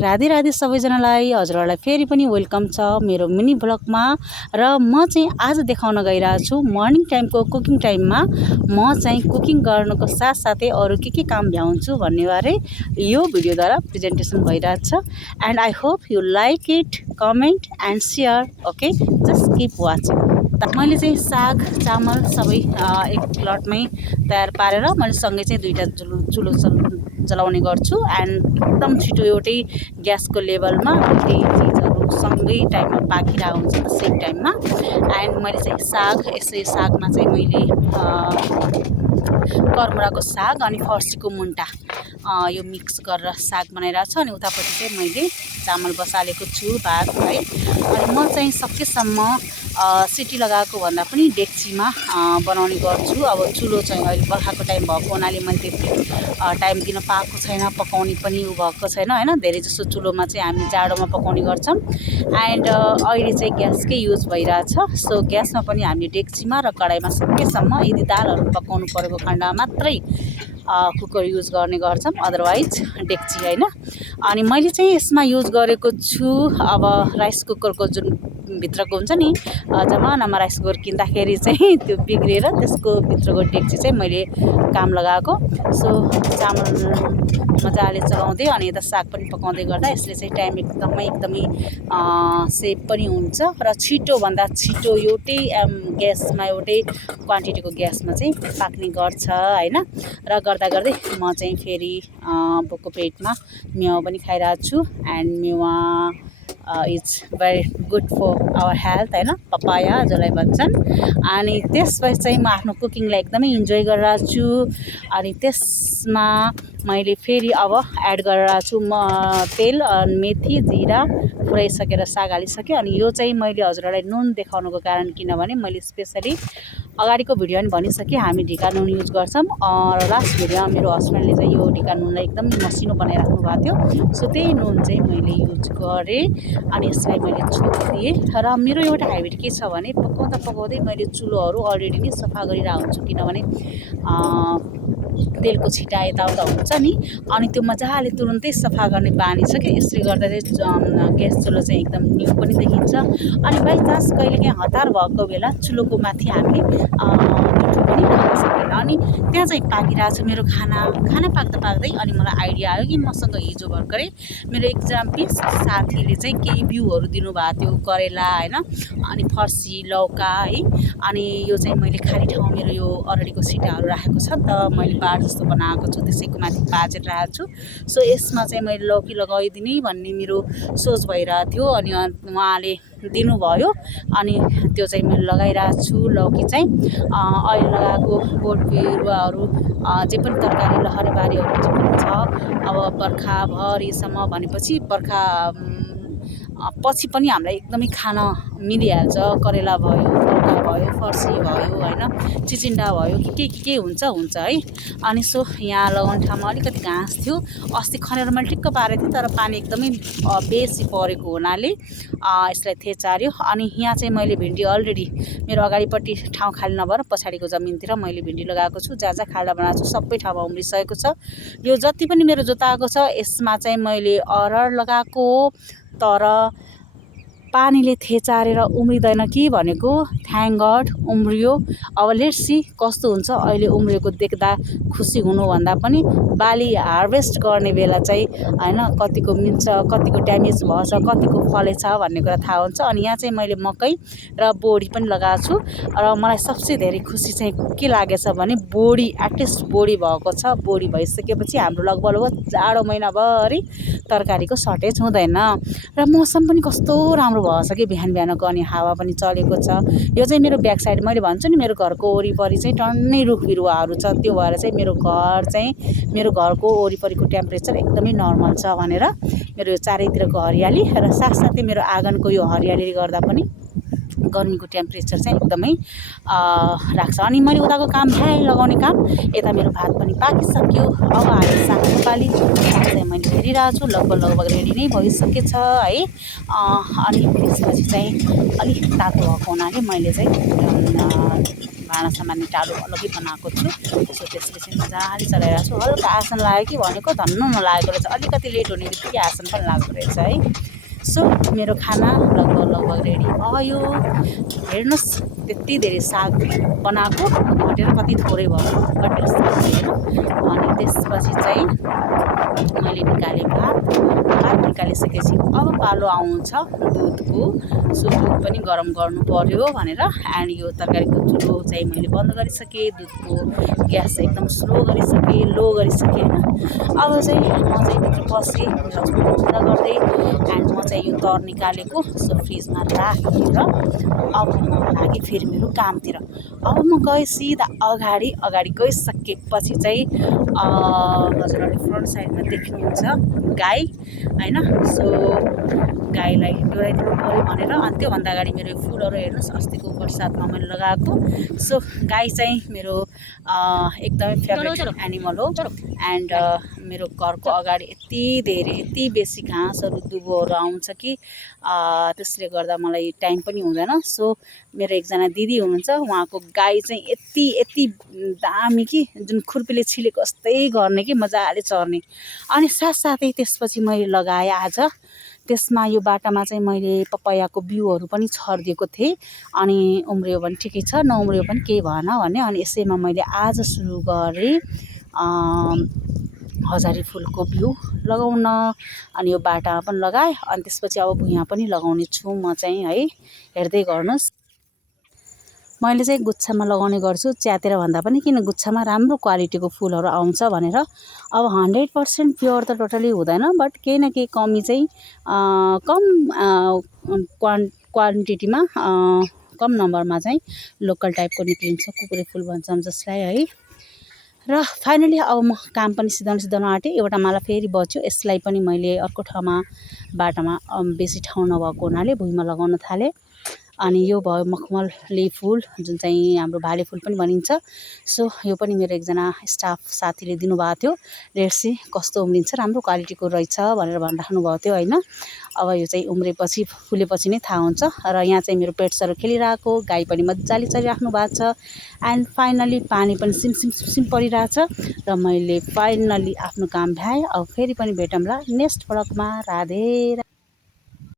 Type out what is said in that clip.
राधे राधे सबैजनालाई, हजुरहरूलाई फेरि पनि वेलकम छ मेरो मिनी ब्लगमा। र म चाहिँ आज देखाउन गइरहेको छु मर्निङ टाइमको कुकिङ टाइममा म चाहिँ कुकिङ गर्नुको साथसाथै अरू के काम भ्याउँछु भन्नेबारे यो भिडियोद्वारा प्रेजेन्टेसन भइरहेछ। And I hope you like it, comment and share. Okay, just keep watching. मैले चाहिँ साग चामल सबै एक लटमै तयार पारेर मैले सँगै चाहिँ दुईवटा चुलो जलाउने गर्छु। एन्ड एकदम छिटो एउटै ग्यासको लेभलमा दुईटै चिजहरू सँगै टाइममा पाकिरहेको हुन्छ सेम टाइममा। एन्ड मैले चाहिँ साग, यसै सागमा चाहिँ मैले करमुराको साग अनि फर्सीको मुन्टा यो मिक्स गरेर साग बनाइरहेको छु। अनि उतापट्टि चाहिँ मैले चामल बसालेको छु, भात है। अनि म चाहिँ सकेसम्म सिटी लगाएको भन्दा पनि डेक्चीमा बनाउने गर्छु। अब चुलो चाहिँ अहिले बर्खाको टाइम भएको हुनाले मैले त्यति टाइम दिन पाएको छैन, पकाउने पनि भएको छैन होइन। धेरै जसो चुलोमा चाहिँ हामी जाडोमा पकाउने गर्छौँ। एन्ड अहिले चाहिँ ग्यासकै युज भइरहेछ। सो ग्यासमा पनि हामीले डेक्चीमा र कराईमा सकेसम्म यदि दालहरू पकाउनु परेको खण्डमा मात्रै कुकर युज गर्ने गर्छौँ, अदरवाइज डेक्ची होइन। अनि मैले चाहिँ यसमा युज गरेको छु अब राइस कुकरको जुन भित्रको हुन्छ नि, जमानामा राइस कुकर किन्दाखेरि चाहिँ त्यो बिग्रेर त्यसको भित्रको डेक्ची चाहिँ मैले काम लगाएको। सो चामल मजाले चलाउँदै अनि यता साग पनि पकाउँदै गर्दा यसले चाहिँ टाइम एकदमै सेभ पनि हुन्छ र छिटोभन्दा छिटो एउटै ग्यासमा एउटै क्वान्टिटीको ग्यासमा चाहिँ पाक्ने गर्छ होइन। र गर्दै म चाहिँ फेरि भोको पेटमा मेवा पनि खाइरहेको छु। And mewa is very good for our health होइन, पपाया जसलाई भन्छन्। अनि त्यसपछि चाहिँ म आफ्नो कुकिङलाई एकदमै इन्जोय गरिरहेको छु। अनि त्यसमा मैले फेरि अब एड गरिरहेको छु तेल, मेथी, जिरा फुराइसकेर साग हालिसकेँ। अनि यो चाहिँ मैले हजुरहरूलाई नुन देखाउनुको कारण किनभने मैले स्पेसली अगाडिको भिडियो पनि भनिसकेँ हामी ढिका नुन युज गर्छौँ। र लास्ट भिडियोमा मेरो हस्बेन्डले चाहिँ यो ढिका नुनलाई एकदम मसिनो बनाइराख्नु भएको थियो। सो त्यही नुन चाहिँ मैले युज गरेँ अनि यसलाई मैले छोपिदिएँ। र मेरो एउटा हेबिट के छ भने पकाउँदै मैले चुलोहरू अलरेडी नै सफा गरिरहेको हुन्छु, किनभने तेलको छिटा यताउता हुन्छ नि। अनि त्यो मजाले तुरुन्तै सफा गर्ने बानी छ कि, यसले गर्दा चाहिँ ग्यास चुलो चाहिँ एकदम न्यू पनि देखिन्छ। अनि बाइचान्स कहिलेकाहीँ हतार भएको बेला चुलोको माथि हामीले मिठो पनि खान सकिन्छ। अनि त्यहाँ चाहिँ पाकिरहेको छ मेरो खाना पाक्दै अनि मलाई आइडिया आयो कि मसँग हिजो भर्खरै मेरो एकजना पिस साथीले चाहिँ केही बिउहरू दिनुभएको थियो, करेला होइन, अनि फर्सी, लौका है। अनि यो चाहिँ मैले खाली ठाउँ मेरो यो अरडीको सिटाहरू राखेको छ नि त, मैले बार जस्तो बनाएको छु, त्यसैको माथि बाजेर राखेको छु। सो यसमा चाहिँ मैले लौकी लगाइदिने भन्ने मेरो सोच भइरहेको थियो। अनि उहाँले दिनुभयो अनि त्यो चाहिँ मैले लगाइरहेको छु। लौकी चाहिँ अहिले लगाएको बोट बिरुवाहरू जे पनि तरकारी लहरेबारीहरू जे पनि छ, अब बर्खाभरिसम्म भनेपछि बर्खा पछि पनि हामीलाई एकदमै खान मिलिहाल्छ। करेला भयो, लौका भयो, फर्सी भयो होइन, चिचिन्डा भयो, के हुन्छ है। अनि सो यहाँ लगाउने ठाउँमा अलिकति घाँस थियो, अस्ति खनेर मैले ठिक्क पारेको थिएँ, तर पानी एकदमै बेसी परेको हुनाले यसलाई थेचार्यो। अनि यहाँ चाहिँ मैले भिन्डी अलरेडी मेरो अगाडिपट्टि ठाउँ खाली नभएर पछाडिको जमिनतिर मैले भिन्डी लगाएको छु। जहाँ खाल्डा बनाएको छु सबै ठाउँमा उम्रिसकेको छ। यो जति पनि मेरो जोताएको छ यसमा चाहिँ मैले अरहर लगाएको, तर पानीले थेचारेर उम्रिँदैन कि भनेको, थ्याङ्क गड उम्रियो। अब लेट्स सी कस्तो हुन्छ। अहिले उम्रिएको देख्दा खुसी हुनुभन्दा पनि बाली हार्भेस्ट गर्ने बेला चाहिँ होइन कतिको मिल्छ, कतिको ड्यामेज भएछ, कतिको फलेछ भन्ने कुरा थाहा हुन्छ। अनि यहाँ चाहिँ मैले मकै र बोडी पनि लगाएको छु। र मलाई सबसे धेरै खुसी चाहिँ के लागेछ भने बोडी, एटलिस्ट बोडी भएको छ। बोडी भइसकेपछि हाम्रो लगभग जाडो महिनाभरि तरकारीको सर्टेज हुँदैन। र मौसम पनि कस्तो राम्रो भएछ कि बिहानको, अनि हावा पनि चलेको छ। यो चाहिँ मेरो ब्याक साइड, मैले भन्छु नि मेरो घरको वरिपरि चाहिँ टन्नै रुख बिरुवाहरू छ, त्यो भएर चाहिँ मेरो घरको वरिपरिको टेम्परेचर एकदमै नर्मल छ भनेर मेरो यो चारैतिरको हरियाली र साथसाथै मेरो आँगनको यो हरियालीले गर्दा पनि गर्मीको टेम्परेचर चाहिँ एकदमै राख्छ। अनि मैले उताको काम लगाउने काम, यता मेरो भात पनि पाकिसक्यो। अब हामी सागको पाली साग चाहिँ मैले हेरिरहेको छु, लगभग रेडी नै भइसकेछ है। अनि त्यसपछि चाहिँ अलिक तातो भएको हुनाले मैले चाहिँ भाँडा सामान्य टाढो अलग्गै बनाएको छु। सो त्यसले चाहिँ मजाले चलाइरहेको छु। हल्का आसन लाग्यो कि भनेको धन्न नलागेको रहेछ, अलिकति लेट हुने बित्तिकै आसन पनि लाग्दो रहेछ है। सो मेरो खाना लगभग रेडी भयो। हेर्नुहोस् त्यति धेरै साग बनाएको घटेर कति थोरै भयो, घटेर साग होइन। अनि त्यसपछि चाहिँ मैले निकालेँ भात निकालिसकेपछि अब पालो आउँछ दुधको। सो दुध पनि गरम गर्नु पर्यो भनेर एन्ड यो तरकारीको चुलो चाहिँ मैले बन्द गरिसकेँ, दुधको ग्यास चाहिँ एकदम स्लो गरिसकेँ, लो गरिसकेँ होइन। अब चाहिँ म चाहिँ भित्र बसेँ मेरो हस्बेन्डले पूजा गर्दै एन्ड म चाहिँ यो तर निकालेको सो फ्रिजमा राखेर अब म लागेँ फेरि मेरो कामतिर। अब म गएँ सिधा अगाडि गइसकेपछि चाहिँ हजुरहरूले फ्रन्ट साइडमा देख्नुहुन्छ गाई होइन। सो गाईलाई डोराइदिनु पऱ्यो भनेर अनि त्योभन्दा अगाडि मेरो फुलहरू हेर्नुहोस् अस्तिको बर्सातमा मैले लगाएको। सो गाई चाहिँ मेरो एकदमै फेभरेट एनिमल हो एन्ड मेरो घरको अगाडि यति बेसी घाँसहरू दुबोहरू आउँछ कि त्यसले गर्दा मलाई टाइम पनि हुँदैन। सो मेरो एकजना दिदी हुनुहुन्छ, उहाँको गाई चाहिँ यति दामी कि जुन खुर्पीले छिलेको जस्तै गर्ने कि मजाले चर्ने। अनि साथसाथै त्यसपछि मैले लगाएँ आज त्यसमा यो बाटामा चाहिँ मैले पपायाको बिउहरू पनि छरिदिएको थिएँ। अनि उम्रियो भने ठिकै छ, नउम्रियो पनि केही भएन भने अनि यसैमा मैले आज सुरु गरेँ हजारी फुलको बिउ लगाउन। अनि यो बाटामा पनि लगाएँ अनि त्यसपछि अब भुइँमा पनि लगाउने छु म चाहिँ है। हेर्दै गर्नुहोस् मैले चाहिँ गुच्छामा लगाउने गर्छु, च्यातेर भन्दा पनि, किन गुच्छामा राम्रो क्वालिटीको फुलहरू आउँछ भनेर। अब 100% प्योर त टोटली हुँदैन, बट केही न केही कमी चाहिँ कम क्वान्टिटीमा कम नम्बरमा चाहिँ लोकल टाइपको निक्लिन्छ, कुकुरे फुल भन्छौँ जसलाई है। र फाइनली अब म काम पनि सिधाउन आँटेँ। एउटा माला फेरि बच्यो, यसलाई पनि मैले अर्को ठाउँमा बाटामा बेसी ठाउँ नभएको हुनाले भुइँमा लगाउन थालेँ। अनि यो भयो मखमली फुल जुन चाहिँ हाम्रो भाले फुल पनि भनिन्छ। सो यो पनि मेरो एकजना स्टाफ साथीले दिनुभएको थियो, रेड्सी कस्तो उम्रिन्छ राम्रो क्वालिटीको रहेछ भनेर भनिराख्नु भएको थियो होइन। अब यो चाहिँ उम्रेपछि फुलेपछि नै थाहा हुन्छ। र यहाँ चाहिँ मेरो पेट्सहरू खेलिरहेको, गाई पनि मजाले चलिराख्नु भएको छ एन्ड फाइनली पानी पनि सिम परिरहेछ। र मैले फाइनली आफ्नो काम भ्याएँ। अब फेरि पनि भेटौँला नेक्स्ट ब्लगमा। राधे।